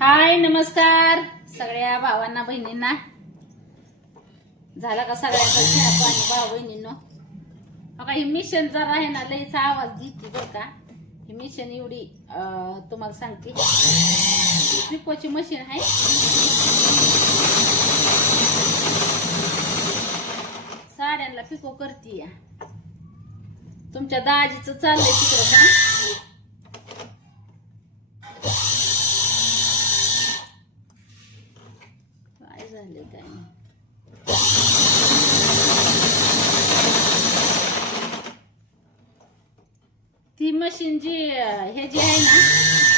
हाय नमस्कार. सगळ्या भावांना बहिणींना. झाला का सगळ्यांचा चहा पाणी भाऊ बहिणींनो बघा ही मिशन जरा आहे ना लईचा आवाज देते बरं का. ही मिशन एवढी तुम्हाला सांगते. फ्लिपकोची मशीन आहे. साड्यांना पिको करते तुमच्या दाजीचं चाललंय तिकडं का काय झाले ती मशीन जी हे जी आहे ना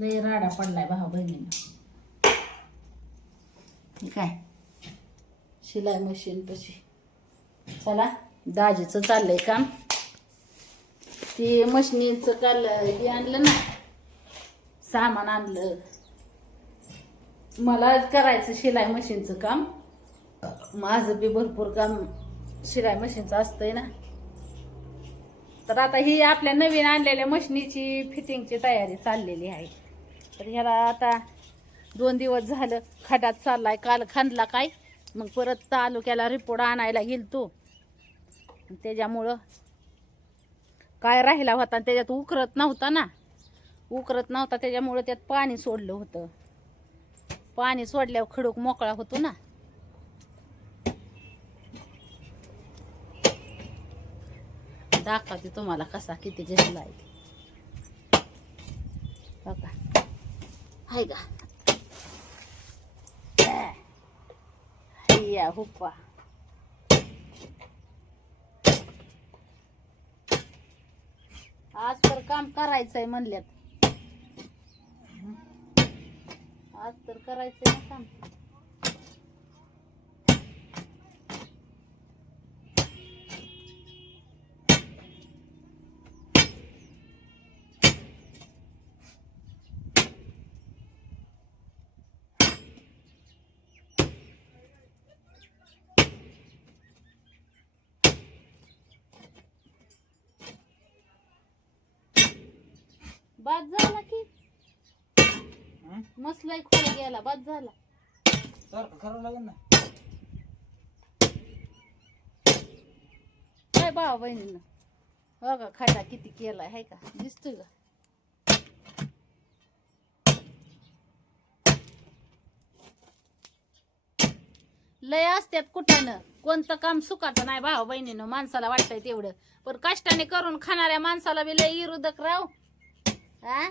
लय राडा पडलाय भाऊ बहिणीनं. काय? शिलाई मशीन पशी चला दाजीचं चाललंय काम. ते मशिनीचं काल हे आणलं ना सामान आणलं. मला करायचं शिलाई मशीनचं काम. माझं बी भरपूर काम शिलाई मशीनचं असतंय ना. तर आता ही आपल्या नवीन आणलेल्या मशिनीची फिटिंगची तयारी चाललेली आहे. तर ह्याला आता दोन दिवस झालं खड्यात चाललाय. काल खांदला काय? मग परत तालुक्याला रिपोर्ट आणायला गेल तो त्याच्यामुळं काय राहिला होता आणि त्याच्यात उकरत नव्हता ना. उकरत नव्हता त्याच्यामुळं त्यात पाणी सोडलं होतं. पाणी सोडल्यावर खडूक मोकळा होतो ना. दाखवते तुम्हाला कसा किती घेतला आहे बघा हाय का या हुप्पा आज तर काम करायचंय म्हणल्यात. आज तर करायचंय ना काम. बाद झाला की. मसलाई खोल गेला बाद झाला. सारखं करावं लागेल ना? काय भावा बहिणीनं? हो का खड्डा किती केलाय हाय का? दिसतोय का? लय असत्यात कुठं? कोणतं काम सुखाचं नाही भाऊ बहिणीनं माणसाला वाटतंय तेवढं. पण कष्टाने करून खाणाऱ्या माणसाला बी लय इरुदक राव. हा?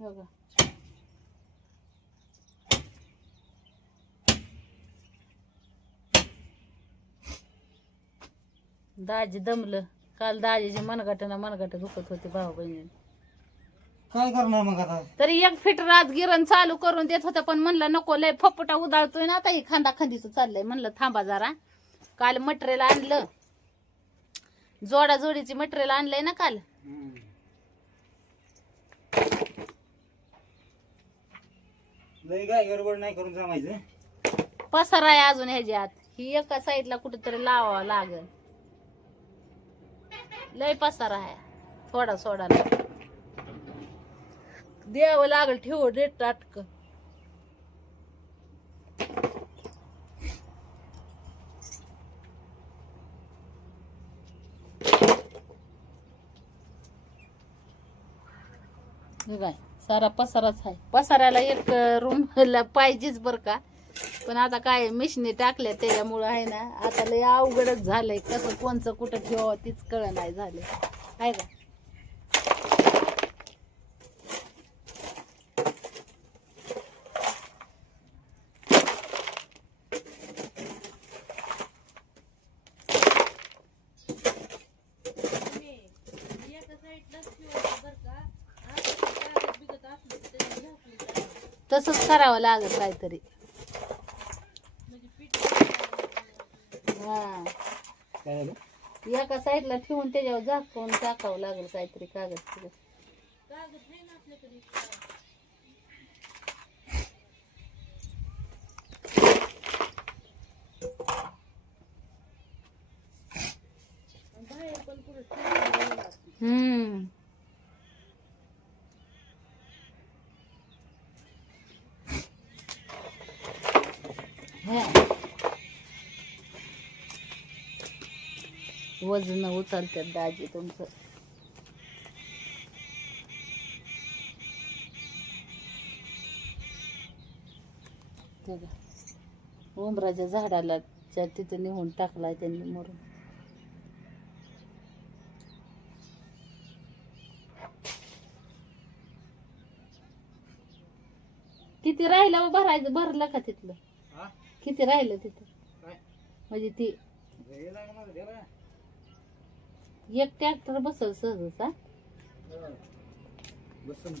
बघा. दाजी दमलं. काल दाजीची मनगटाना मनगट दुखत होते भाऊ बहिणी काय करणार मग आता? तरी एक फिट रात गिरण चालू करून देत होतं पण म्हणलं नको लय फपटा उदाळतोय ना आता ही खांदा खांदीचं चाललंय. म्हणलं थांबा जरा. काल मटेरियल आणलं. जोडा जोडीची मटेरियल आणलंय ना काल? लय काय गडबड नाही करून जमायचं? पसार आहे अजून ह्याच्यात. ही एका साईडला कुठेतरी लावावं लागल. लय पसारा आहे. थोडा सोडा द्यावं लागल ठेव रेट टाटक. काय सारा पसाराच आहे. पसाराला एक रूम पाहिजेच बर का? पण आता काय मिशनी टाकल्या त्याच्यामुळं आहे ना आता लय अवघडच झालंय. कसं कोणचं कुठं ठेवावं तीच कळ नाही झाले आहे का? तसंच करावं लागत काहीतरी हा काय झालं एका साईडला ठेवून त्याच्यावर झाकून टाकावं लागेल काहीतरी कागद तुला हम्म वजन उचलतात दाजी तुमचं. उंबराच्या झाडाला तिथे नेऊन टाकलाय त्यांनी मरून. किती राहिलं भरायचं भरलं का तिथलं? किती राहिलं तिथं? म्हणजे ती एक ट्रॅक्टर बसल सहजच हा? बसून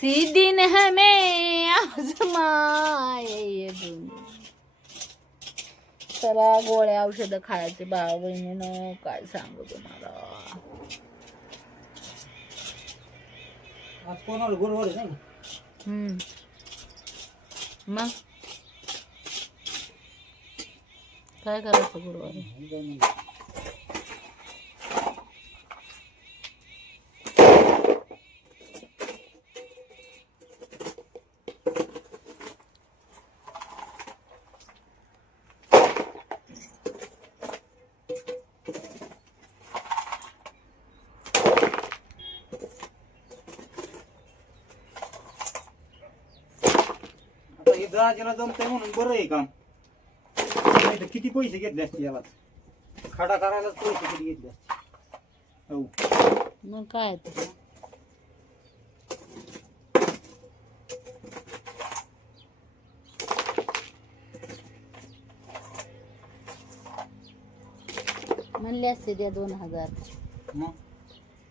किसी दिन हमें आजमाए ये दुनिया. चला गोळ्या औषधं खायचे भाऊ बहिणीनं काय सांगू तुम्हाला? मग? काय करायचं गुरुवारी? दहाजीला जमतंय म्हणून बरं आहे काम नाही तर किती पैसे घेतले असते याला? खडा करायलाच पैसे किती घेतले असते? हो मग काय तर म्हणले असते द्या दोन हजार. मग?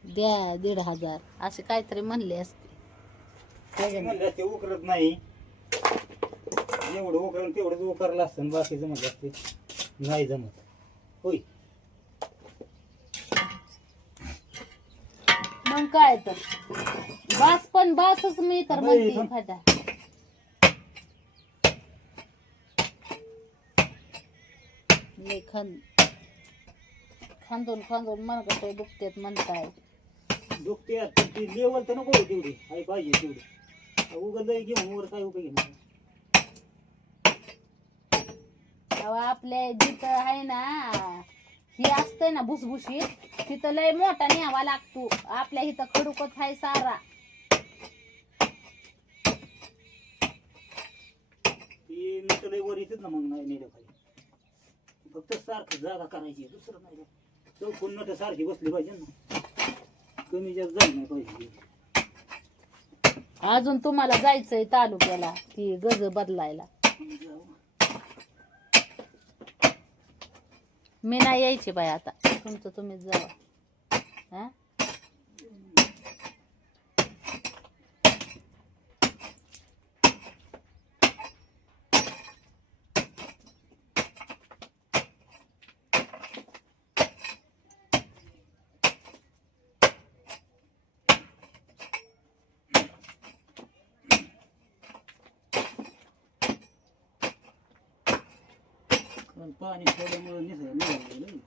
द्या दीड हजार. असे काहीतरी म्हणले असते. म्हणले असते? उकरत नाही. एवढं उकरण तेवढंच उकरलं असतं बाकीचं म्हणलं असते नाही जमत. होय. मग काय तर? बास पण बासच मी तर अगं, म्हणते लेखन खांदून खांदून मन कसं दुखतेत म्हणताय. दुखते आता ती लेवल तर नको तेवढी. आई पाहिजे तेवढी. उगं लय घेऊन वर काय उपयोग आहे? तेव्हा आपल्या जिथं आहे ना हे असतंय ना भुसभुशीत तिथं लय मोठा न्यावा लागतो. आपल्या इथं खडूकच आहे सारा. ती लय वर येतेच ना मग नाही नेलं खाली फक्त सारखं जागा करायची दुसरं नाही. चौकून नट सारखी बसली पाहिजे ना. कमी जास्त झाली नाही पाहिजे. अजून तुम्हाला जायचंय तालुक्याला ती गज बदलायला. जाऊ. मी नाही यायची बाय आता. तुमचं तुम्हीच जावा. हा? पाणी सोडल्यामुळे निघालं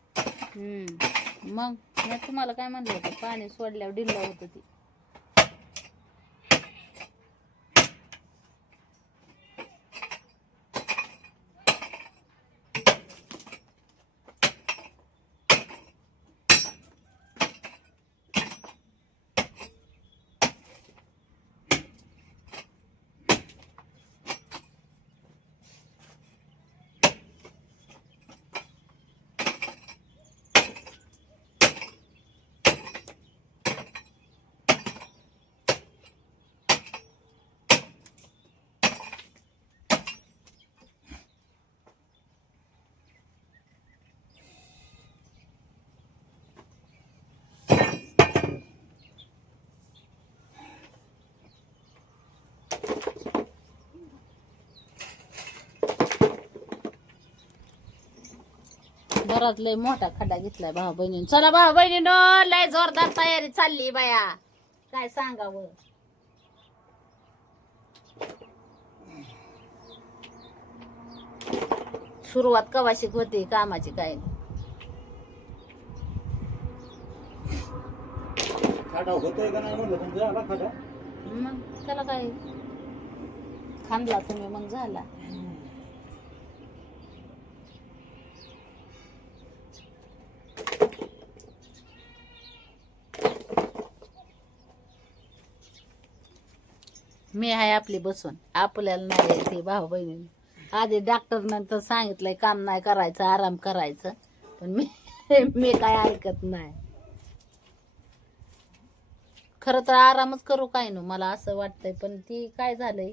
हम्म. मग मी तुम्हाला काय म्हणलं होतं? पाणी सोडल्यावर डिल्ला होतं ती. बराच लय मोठा खड्डा घेतलाय भाऊ बहिणीनं. चला भाऊ बहिणीनं लय जोरदार तयारी चालली बाया. काय सांगावं? सुरुवात कवाशिक होती कामाची काय? खाडा होतोय का नाही म्हणलं पण झाला खाडा मग त्याला काय? खांदला तुम्ही मग झाला. मी आहे आपली बसून. आपल्याला नाही ते भाऊ बहिणी आधी डॉक्टर नंतर सांगितलंय काम नाही करायचं आराम करायचं. पण मी मी काय ऐकत नाही. खरं तर आरामच करू काय ना? मला असं वाटतंय पण ती काय झालंय?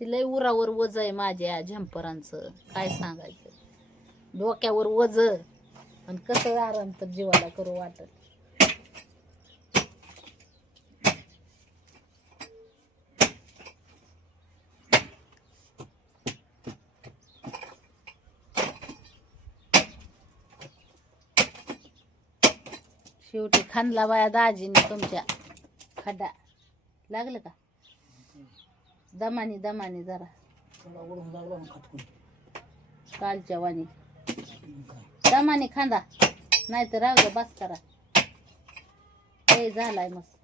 ती लय उरावर वज आहे माझ्या झंपरांचं. काय सांगायचं? डोक्यावर वज. आणि कसं आराम तर जीवाला करू वाटत. शेवटी खांदला बाया दाजीने तुमच्या खड्डा लागलं का? दमानी दमानी जरा. कालच्या वाणी. दमानी खांदा. नाही तर राहू बस करा. हे झालाय मस्त.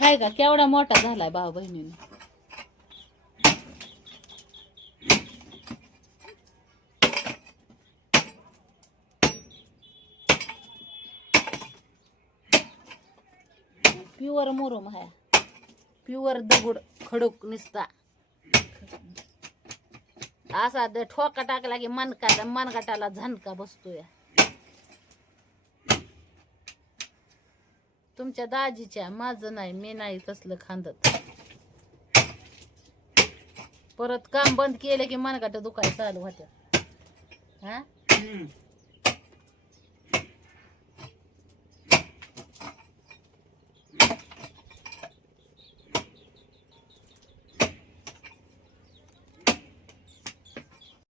हाय का? केवढा मोठा झालाय भाऊ बहिणीने. प्युअर मुरुम हाय. प्युअर दगड खडूक निसता. असा ठोका टाकला की मनका मनगटाला झणका बसतोय. तुमच्या दाजीच्या माझं नाही मी नाही तसलं खांदत. परत काम बंद केलं की मनगाट दुखायला चालू होत्या. हा?